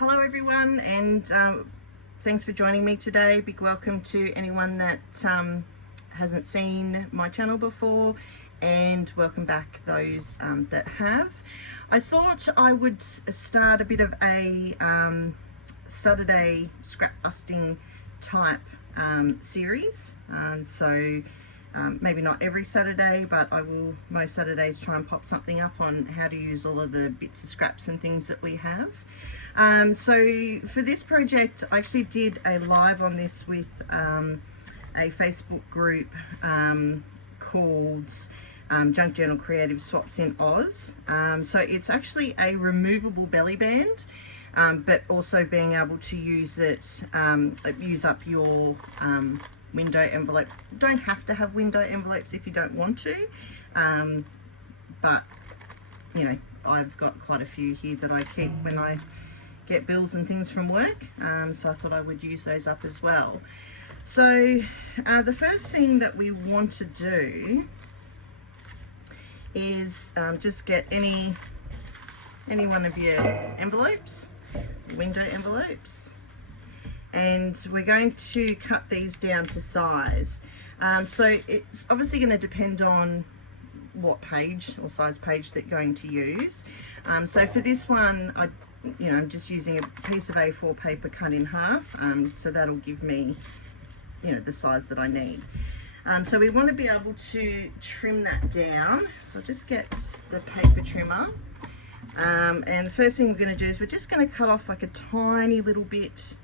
Hello everyone, and thanks for joining me today. Big welcome to anyone that hasn't seen my channel before, and welcome back those that have. I thought I would start a bit of a Saturday scrap busting type series. Maybe not every Saturday, but I will most Saturdays try and pop something up on how to use all of the bits of scraps and things that we have. So for this project, I actually did a live on this with a Facebook group called Junk Journal Creative Swaps in Oz. So it's actually a removable belly band, but also being able to use it, use up your window envelopes. You don't have to have window envelopes if you don't want to, but you know, I've got quite a few here that I keep when I get bills and things from work, so I thought I would use those up as well. So the first thing that we want to do is just get any one of your envelopes, window envelopes, and we're going to cut these down to size. So it's obviously going to depend on what page or size page that you're going to use. So for this one, I'm just using a piece of A4 paper cut in half, so that'll give me, the size that I need. So we want to be able to trim that down. So I'll just get the paper trimmer, and the first thing we're going to do is we're just going to cut off like a tiny little bit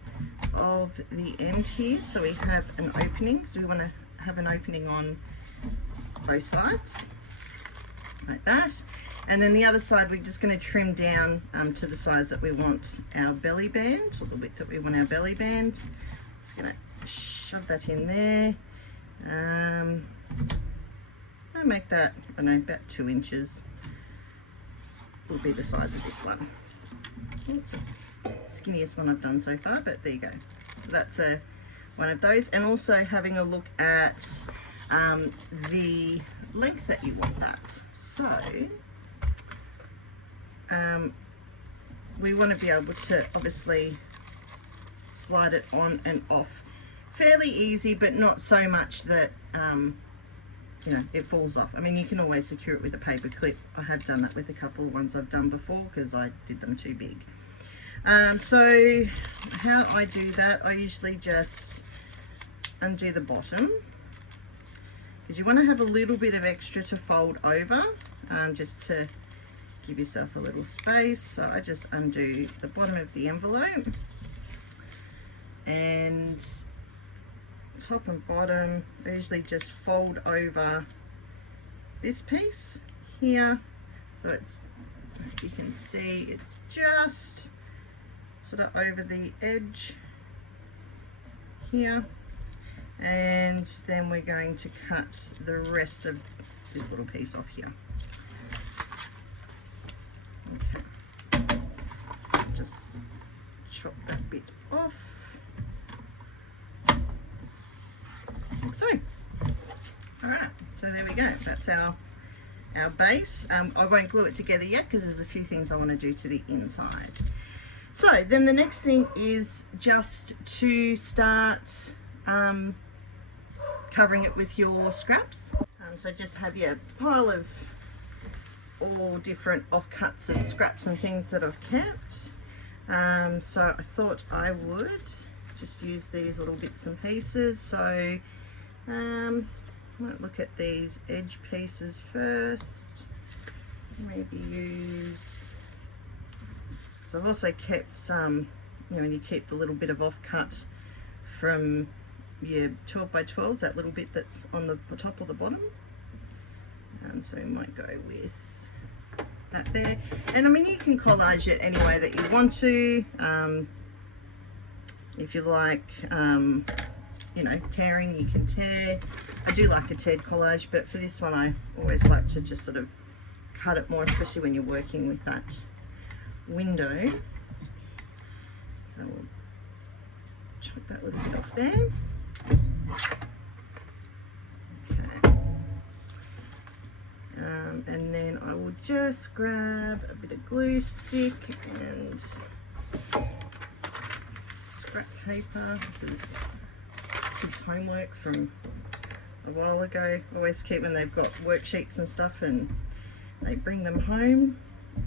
of the end here, so we have an opening, because we want to have an opening on both sides like that. And then the other side, we're just going to trim down to the size that we want our belly band, or the width that we want our belly band. Just going to shove that in there. I'll make that, I don't know, about 2 inches will be the size of this one. Oops, skinniest one I've done so far, but there you go. So that's one of those. And also having a look at the length that you want that. So we want to be able to obviously slide it on and off fairly easy, but not so much that it falls off. I mean, you can always secure it with a paper clip. I have done that with a couple of ones I've done before because I did them too big. So how I do that, I usually just undo the bottom, because you want to have a little bit of extra to fold over, just to give yourself a little space. So I just undo the bottom of the envelope, and top and bottom, I usually just fold over this piece here. So it's, as you can see, it's just sort of over the edge here. And then we're going to cut the rest of this little piece off here. Okay, just chop that bit off, like so. All right, so there we go. That's our base. I won't glue it together yet because there's a few things I want to do to the inside. So then the next thing is just to start covering it with your scraps. So just have your pile of all different offcuts of scraps and things that I've kept. So I thought I would just use these little bits and pieces. So I might look at these edge pieces first. Maybe use, so I've also kept some, you keep the little bit of offcut from your 12 by 12s, that little bit that's on the top or the bottom. So we might go with that there. And I mean, you can collage it any way that you want to. If you like, tearing, you can tear. I do like a teared collage, but for this one, I always like to just sort of cut it more, especially when you're working with that window. So we'll chop that little bit off there. Okay. And then I will just grab a bit of glue stick and paper. This is kids' homework from a while ago. Always keep when they've got worksheets and stuff and they bring them home,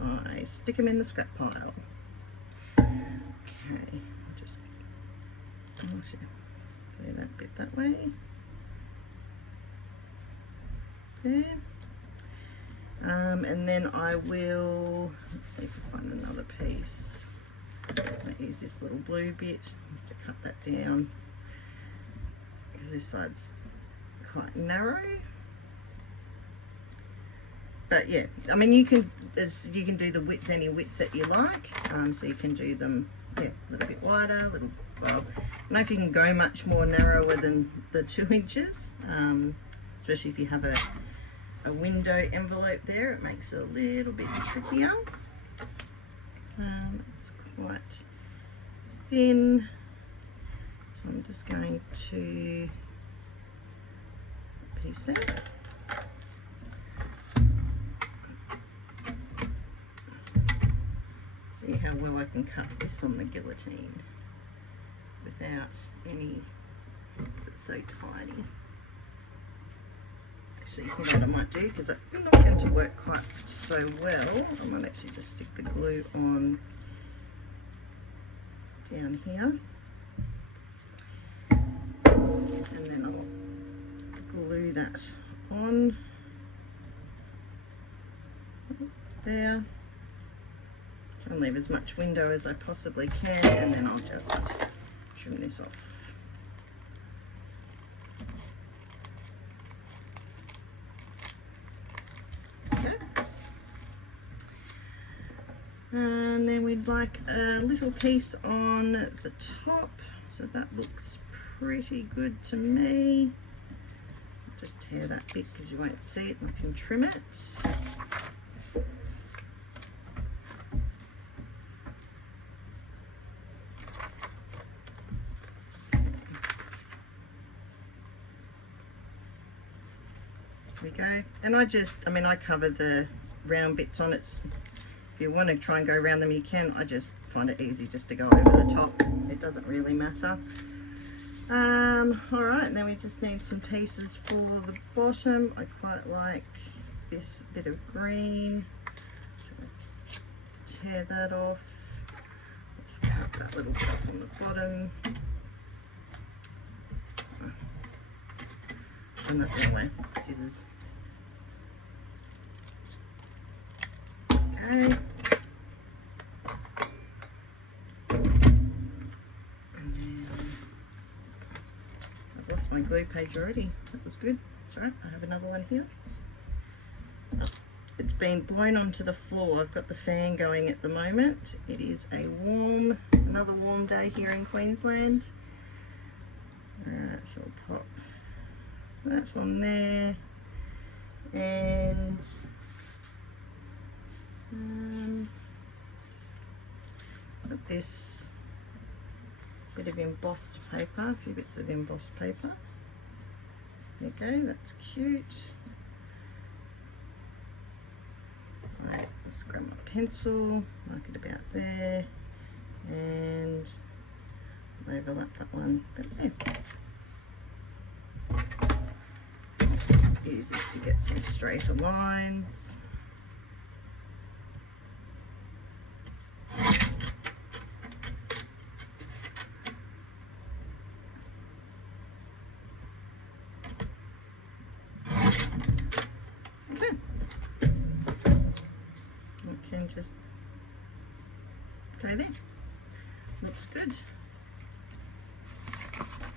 I stick them in the scrap pile. Okay, I'll just do that bit that way. There. And then I will, let's see if I find another piece. I use this little blue bit to cut that down because this side's quite narrow. But yeah, I mean you can do the width, any width that you like. So you can do them, yeah, a little bit wider, a little, well, I don't know if you can go much more narrower than the 2 inches, especially if you have a window envelope there. It makes it a little bit trickier. It's quite thin, so I'm just going to piece that. See how well I can cut this on the guillotine without any, it's so tiny. Actually, you know what I might do, because that's not going to work quite so well. I might actually just stick the glue on down here. And then I'll glue that on there. Try and leave as much window as I possibly can, and then I'll just trim this off. Okay. And then we'd like a little piece on the top, so that looks pretty good to me. I'll just tear that bit because you won't see it, and I can trim it. We go, and I cover the round bits on it. If you want to try and go around them, you can. I just find it easy just to go over the top. It doesn't really matter. All right, and then we just need some pieces for the bottom. I quite like this bit of green. So tear that off. Just cut that little bit off on the bottom. And that's the way, scissors. Okay. And then I've lost my glue page already. That was good. That's right, I have another one here. Oh, it's been blown onto the floor. I've got the fan going at the moment. It is another warm day here in Queensland. Alright, so I'll pop that's on there, and put this bit of embossed paper, a few bits of embossed paper. There you go, that's cute. Right, just grab my pencil, mark it about there, and overlap that one but there. Use this to get some straighter lines. Okay. We can just go there. Looks good.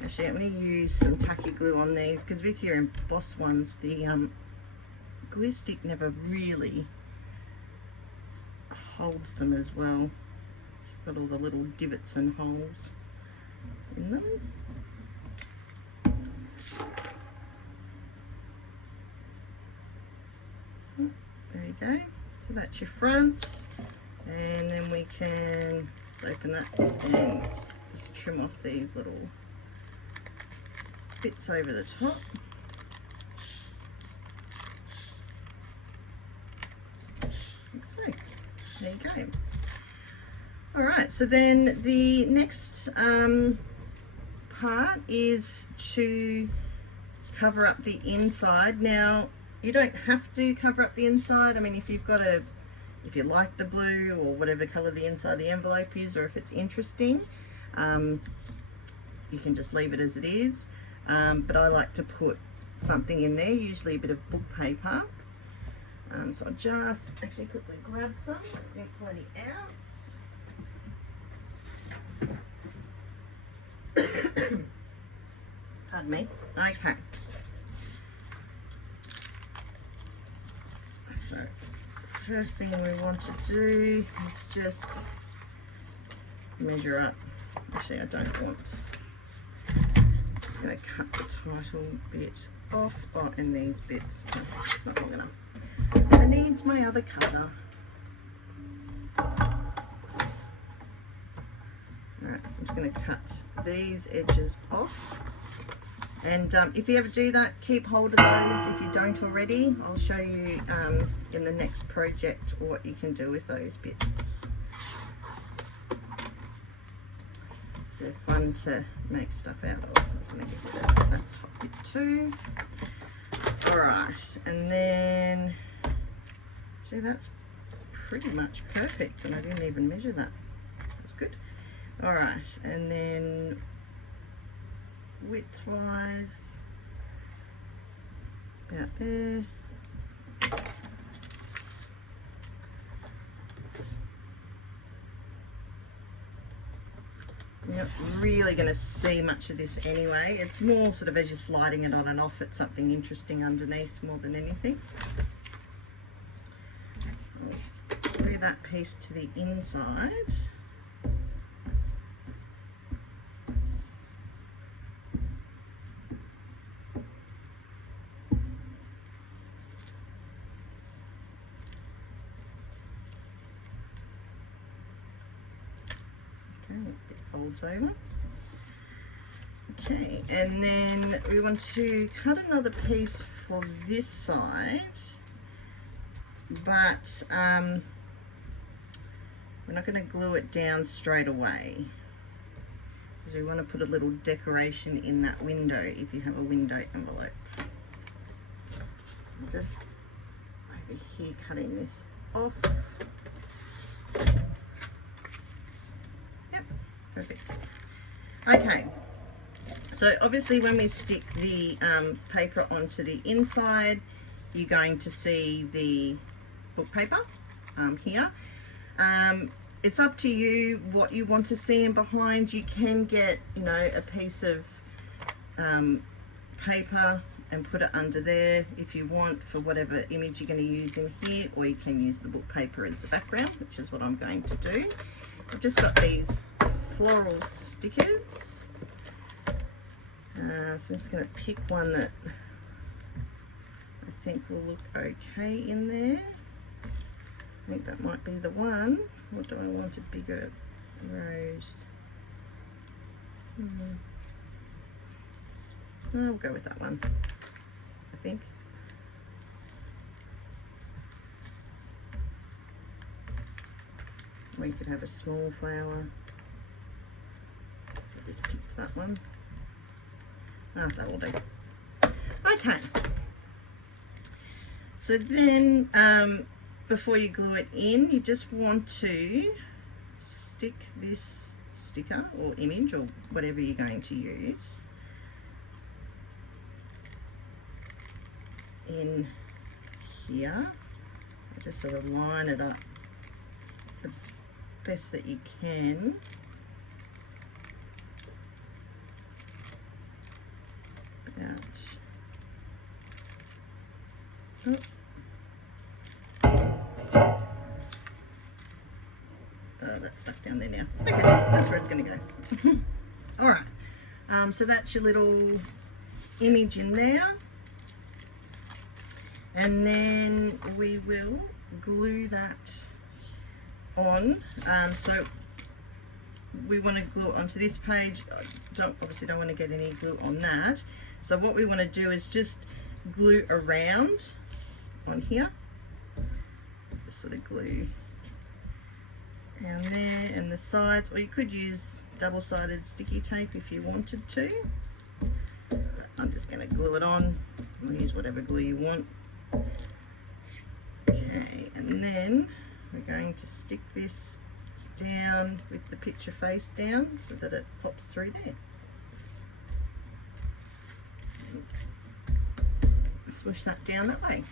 Actually, I'm going to use some tacky glue on these because with your embossed ones, the glue stick never really holds them as well. You've got all the little divots and holes in them. There you go. So that's your front, and then we can just open that and just trim off these little bits over the top. So there you go. All right, so then the next part is to cover up the inside. Now, you don't have to cover up the inside. I mean, if you've got if you like the blue or whatever color the inside of the envelope is, or if it's interesting, you can just leave it as it is. But I like to put something in there, usually a bit of book paper. So I'll just actually quickly grab some, get plenty out. Pardon me. Okay. So first thing we want to do is just measure up. Actually, I don't want. Just going to cut the title bit off. Oh, and these bits. No, it's not long enough. I need my other cutter. Alright, so I'm just going to cut these edges off. And if you ever do that, keep hold of those. If you don't already, I'll show you in the next project what you can do with those bits. So they're fun to make stuff out of. So maybe that top bit too. Alright, and then, see, that's pretty much perfect, and I didn't even measure that. That's good. Alright, and then width-wise, about there. You're not really going to see much of this anyway. It's more sort of as you're sliding it on and off, it's something interesting underneath more than anything. We'll do that piece to the inside. It folds over. Okay, and then we want to cut another piece for this side, but we're not going to glue it down straight away, because we want to put a little decoration in that window if you have a window envelope. I'm just over here cutting this off. Perfect. Okay, so obviously when we stick the paper onto the inside, you're going to see the book paper here. It's up to you what you want to see in behind. You can get, you know, a piece of paper and put it under there if you want for whatever image you're going to use in here, or you can use the book paper as the background, which is what I'm going to do. I've just got these floral stickers, so I'm just going to pick one that I think will look okay in there. I think that might be the one. Or do I want a bigger rose? I'll go with that one, I think. We could have a small flower. I just picked that one. Ah, that will do. Okay. So then, before you glue it in, you just want to stick this sticker or image or whatever you're going to use in here. Just sort of line it up the best that you can. Oh. That's stuck down there now. Okay, that's where it's going to go. All right, so that's your little image in there, and then we will glue that on. So we want to glue it onto this page. Obviously don't want to get any glue on that. So what we want to do is just glue around on here. Just sort of glue down there and the sides, or you could use double-sided sticky tape if you wanted to. But I'm just going to glue it on. I'll use whatever glue you want. Okay, and then we're going to stick this down with the picture face down so that it pops through there. Smush that down that way.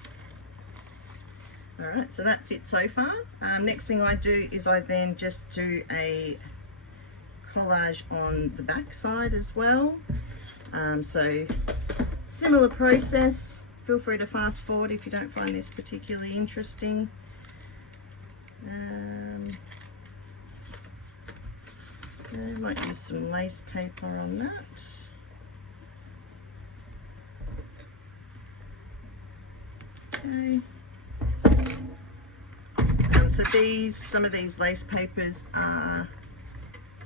Alright, so that's it so far. Next thing I do is I then just do a collage on the back side as well. So similar process. Feel free to fast forward if you don't find this particularly interesting. I might use some lace paper on that. Okay. So some of these lace papers are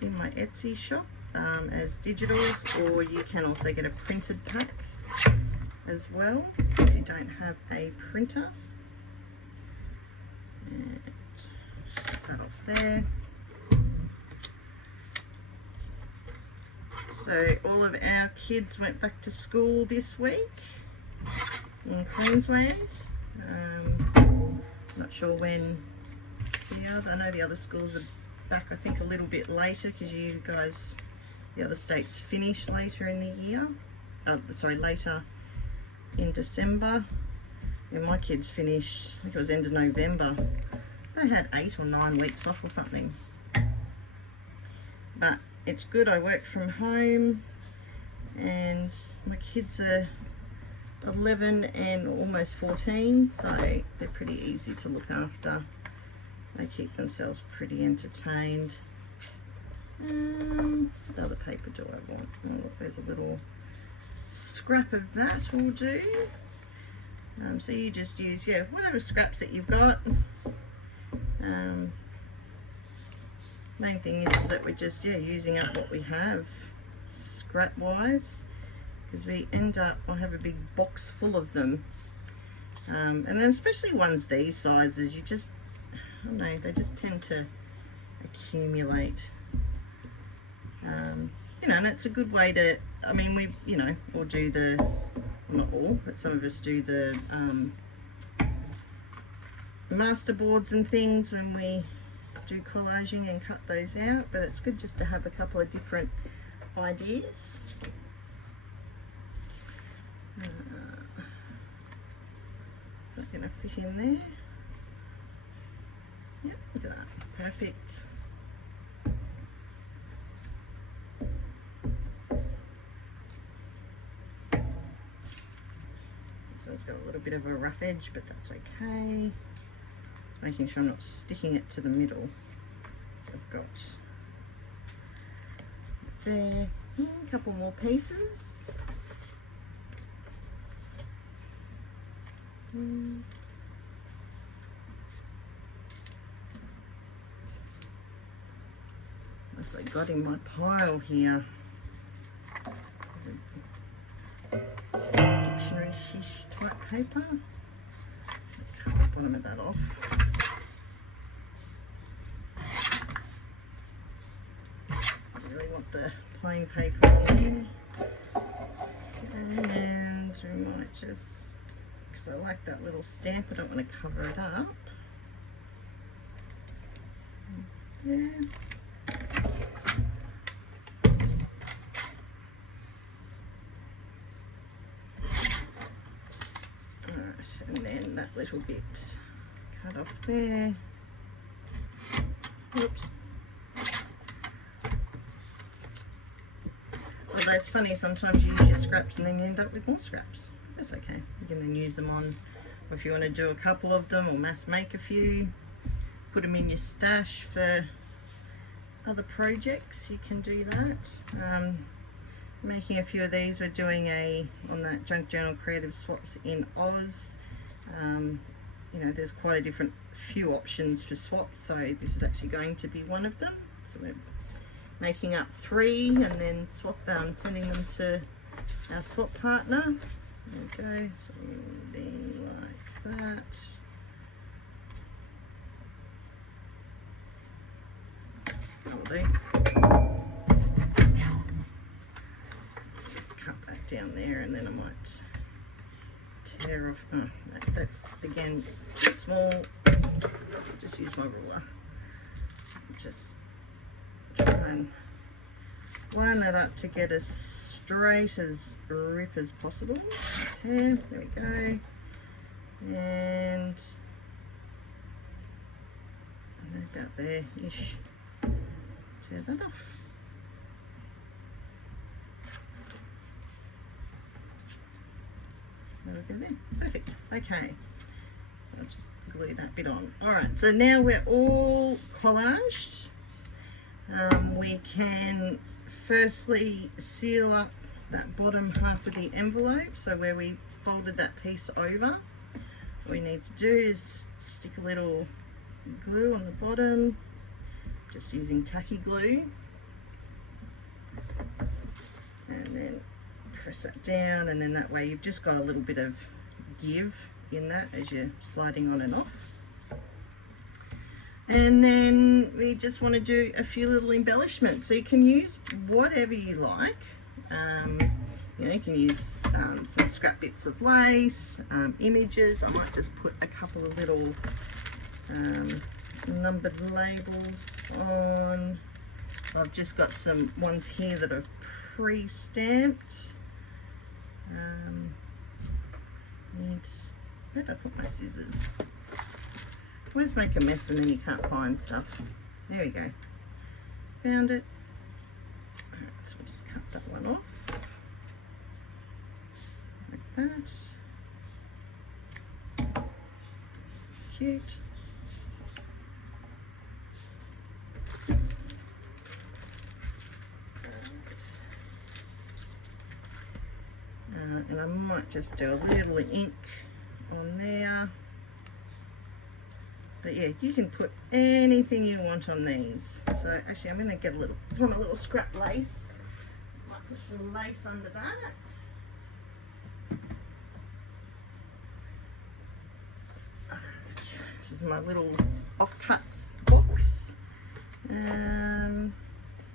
in my Etsy shop as digitals, or you can also get a printed pack as well if you don't have a printer. And set that off there. So all of our kids went back to school this week in Queensland. Not sure when I know the other schools are back, I think a little bit later, because you guys, the other states finish later in the year. Sorry, later in December. When my kids finished, I think it was end of November. They had 8 or 9 weeks off or something. But it's good, I work from home and my kids are 11 and almost 14, so they're pretty easy to look after. They keep themselves pretty entertained. What other paper do I want? Oh, there's a little scrap of that will do. So you just use, whatever scraps that you've got. Main thing is that we're just using up what we have scrap wise, because we end up, I have a big box full of them, and then especially ones these sizes, you just, I don't know, they just tend to accumulate. And it's a good way to, I mean, we, we'll do the, not all, but some of us do the master boards and things when we do collaging and cut those out, but it's good just to have a couple of different ideas. Is that going to fit in there? Yep, look at that, perfect. So it's got a little bit of a rough edge, but that's okay. Just making sure I'm not sticking it to the middle. So I've got there a couple more pieces. As I got in my pile here, dictionary shish type paper. Cut the bottom of that off. I really want the plain paper on here, and we might just, because I like that little stamp, I don't want to cover it up. There. And then that little bit cut off there. Oops. Although it's funny, sometimes you use your scraps and then you end up with more scraps. That's okay. You can then use them on, or if you want to do a couple of them or mass make a few, put them in your stash for other projects, you can do that. Making a few of these, we're doing on that Junk Journal Creative Swaps in Oz. There's quite a few options for swaps, so this is actually going to be one of them. So we're making up 3 and then sending them to our swap partner. There we go, so it will be like that. That'll do. might tear off. Oh, no, that's again too small. Just use my ruler. Just try and line that up to get as straight as rip as possible. There we go. And about there-ish. Tear that off. There we go there. Perfect. Okay. I'll just glue that bit on. Alright, so now we're all collaged. We can firstly seal up that bottom half of the envelope, so where we folded that piece over. What we need to do is stick a little glue on the bottom, just using tacky glue, and then press that down, and then that way you've just got a little bit of give in that as you're sliding on and off. And then we just want to do a few little embellishments, so you can use whatever you like. You know, you can use some scrap bits of lace, images. I might just put a couple of little numbered labels on. I've just got some ones here that are pre-stamped. Where did I put my scissors? Always make a mess and then you can't find stuff. There we go. Found it. Alright, so we'll just cut that one off. Like that. Cute. And I might just do a little ink on there. But yeah, you can put anything you want on these. So actually I'm going to get a little scrap lace. Might put some lace under that. This is my little offcuts box.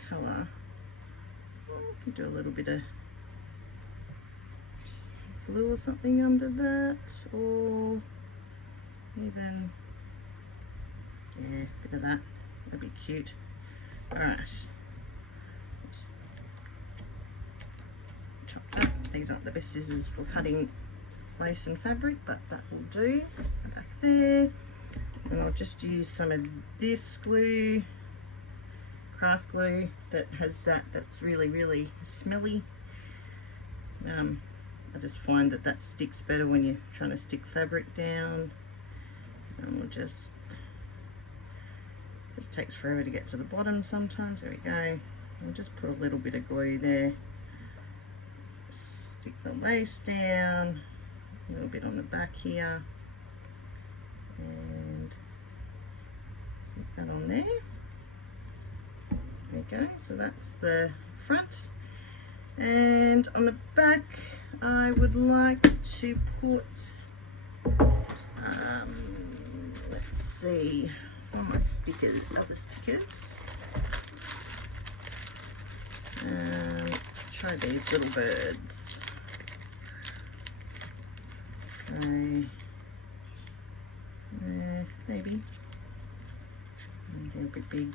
Colour. Do a little bit of blue or something under that, or even, yeah, a bit of that. That'd be cute. Alright. Chop that. These aren't the best scissors for cutting lace and fabric, but that will do. Go back there. And I'll just use some of this glue, craft glue, that has that's really, really smelly. I just find that sticks better when you're trying to stick fabric down. And we'll just takes forever to get to the bottom sometimes. There we go. We'll just put a little bit of glue there. Stick the lace down, a little bit on the back here, and stick that on there. There we go. So that's the front. And on the back, I would like to put, let's see, all my stickers, other stickers. Try these little birds. So, maybe. They're a bit big.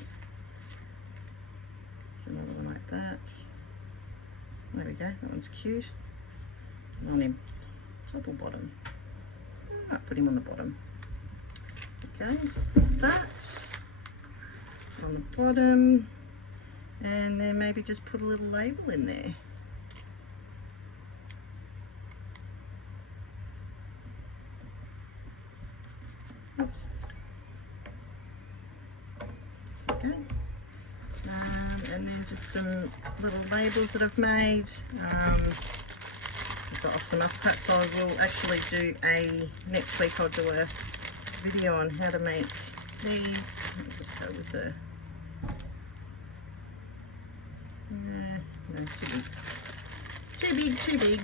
There's another one like that. There we go, that one's cute. On him, top or bottom? I'll put him on the bottom. Okay, so that's that on the bottom, and then maybe just put a little label in there. Oops. Okay. And then just some little labels that I've made. I've got off enough cuts. I will actually do next week I'll do a video on how to make these. I'll just go with the, no, too big. Too big.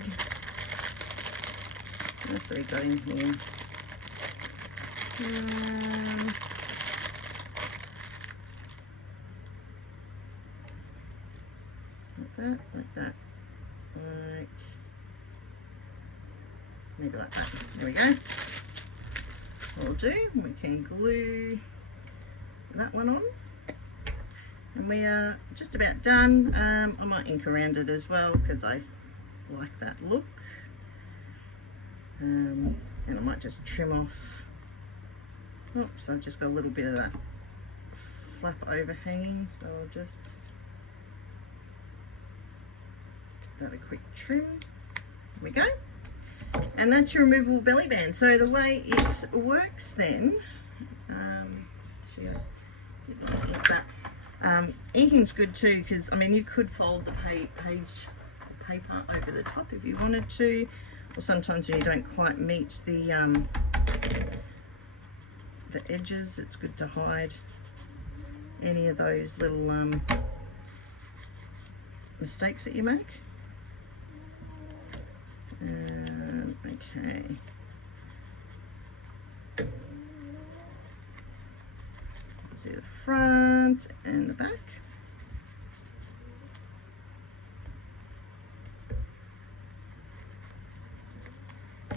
What else have we got in here? Like that, like maybe like that. There we go. That'll do. We can glue that one on. And we are just about done. I might ink around it as well because I like that look. And I might just trim off. Oops, I've just got a little bit of that flap overhanging, so I'll just give that a quick trim. There we go. And that's your removable belly band. So the way it works then, actually I did not ink that. Inking's good too, because I mean you could fold the paper over the top if you wanted to, or sometimes when you don't quite meet the edges, it's good to hide any of those little mistakes that you make. Okay. See the front and the back.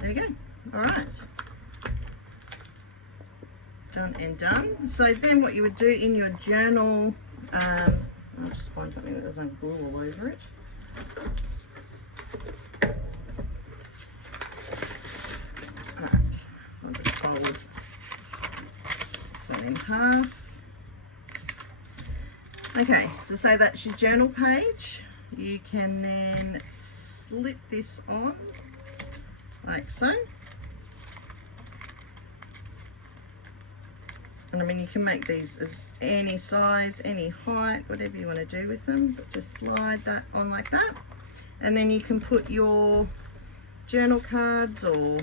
There we go. All right. Done and done. So then what you would do in your journal, I'll just find something that doesn't have glue all over it. Right, so I'll just fold that in half. Okay, so say that's your journal page. You can then slip this on like so. And I mean you can make these as any size, any height, whatever you want to do with them, but just slide that on like that. And then you can put your journal cards or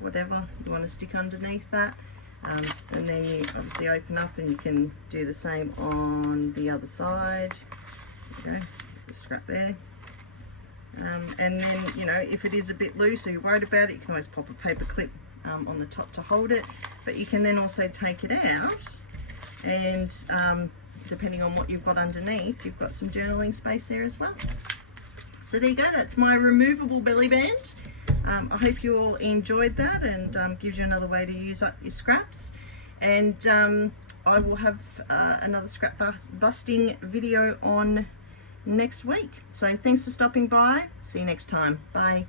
whatever you want to stick underneath that. And then you obviously open up and you can do the same on the other side. There you go, just scrap there. And then, you know, if it is a bit loose or you're worried about it, you can always pop a paper clip on the top to hold it, but you can then also take it out, and depending on what you've got underneath, you've got some journaling space there as well. So there you go, that's my removable belly band. I hope you all enjoyed that, and gives you another way to use up your scraps. And I will have another scrap busting video on next week. So thanks for stopping by. See you next time. Bye.